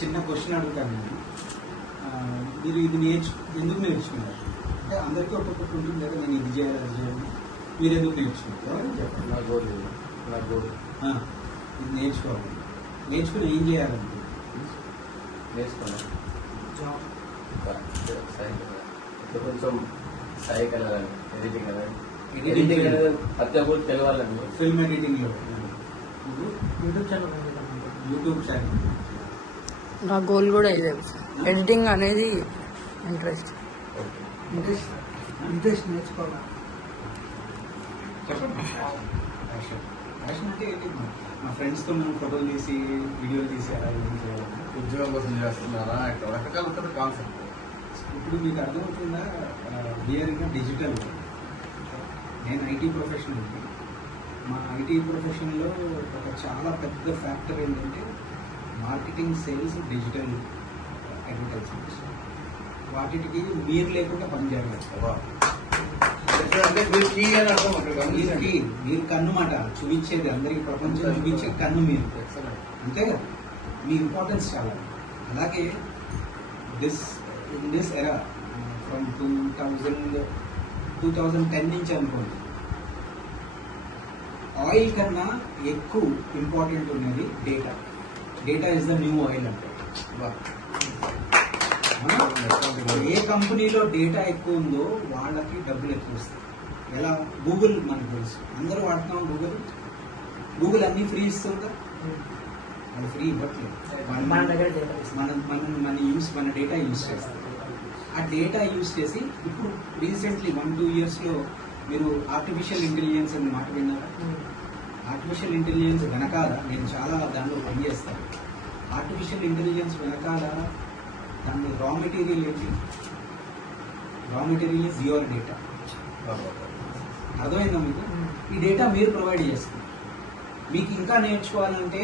చిన్న క్వశ్చన్ అడుగుతాను నేను. మీరు ఇది ఎందుకు నేర్చుకున్నారు అంటే అందరికీ ఒక్కొక్కటి ఉంటుంది కదా, నేను ఇది చేయాలి అది చేయాలి. మీరు ఎందుకు నేర్చుకున్నారు చెప్పండి. నా గోల్ ఇది నేర్చుకోవాలి. నేర్చుకుని ఏం చేయాలంటే నేర్చుకున్నాను కొంచెం స్థాయికి వెళ్ళాలని, ఎడిటింగ్ అనేది ప్రతి ఒక్కరు తెలవాలండి. ఫిల్మ్ ఎడిటింగ్లో యూట్యూబ్ ఛానల్. నా గోల్ కూడా ఇదే, ఎడిటింగ్ అనేది ఇంట్రెస్ట్ నేర్చుకోవాలి. చెప్పండి. ప్యాషన్ అంటే ఏంటి? మా ఫ్రెండ్స్తో మనం ఫోటోలు తీసి వీడియోలు తీసి అలా ఏం చేయాలి, ఉద్యోగం కోసం చేస్తున్నారా, ఇక్కడ రకరకాల ఉంటుంది కాన్సెప్ట్. ఇప్పుడు మీకు అర్థమవుతుందా? Bearing digital. నేను ఐటీ ప్రొఫెషనల్. మా ఐటీ ప్రొఫెషన్లో ఒక చాలా పెద్ద ఫ్యాక్టర్ ఏంటంటే మార్కెటింగ్, సేల్స్, డిజిటల్ అడ్వర్టైజ్మెంట్స్. వాటికి మీరు లేకుండా పనిచేయాలి. మీరు కన్ను మాట చూపించేది అందరికి, ప్రపంచం చూపించే కన్ను మీరు. అంతే కదా, మీ ఇంపార్టెన్స్ చాలా. అలాగే ఇన్ దిస్ ఎరా ఫ్రమ్ 2010 నుంచి అనుకోండి, ఆయిల్ కన్నా ఎక్కువ ఇంపార్టెంట్ ఉన్నది data. Data is the new oil అంటే. ఏ కంపెనీలో డేటా ఎక్కువ ఉందో వాళ్ళకి డబ్బులు ఎక్కువ వస్తాయి. ఎలా? గూగుల్ మనకు తెలుసు, అందరూ వాడుతున్నాం గూగుల్. గూగుల్ అన్ని ఫ్రీ ఇస్తుందా? అది ఫ్రీ ఇవ్వట్లేదు. మన డేటా యూజ్ చేస్తాం. ఆ డేటా యూజ్ చేసి ఇప్పుడు రీసెంట్లీ 1-2 yearsలో మీరు ఆర్టిఫిషియల్ ఇంటెలిజెన్స్ అనే మాట విన్నారా? ఆర్టిఫిషియల్ ఇంటెలిజెన్స్ వెనకాల నేను చాలా దానిలో పనిచేస్తాను. ఆర్టిఫిషియల్ ఇంటెలిజెన్స్ వెనకాల దాని రా మెటీరియల్ ఏంటి? Raw material is your data. అర్థమైందా మీకు? ఈ డేటా మీరు ప్రొవైడ్ చేస్తారు. మీకు ఇంకా నేర్చుకోవాలంటే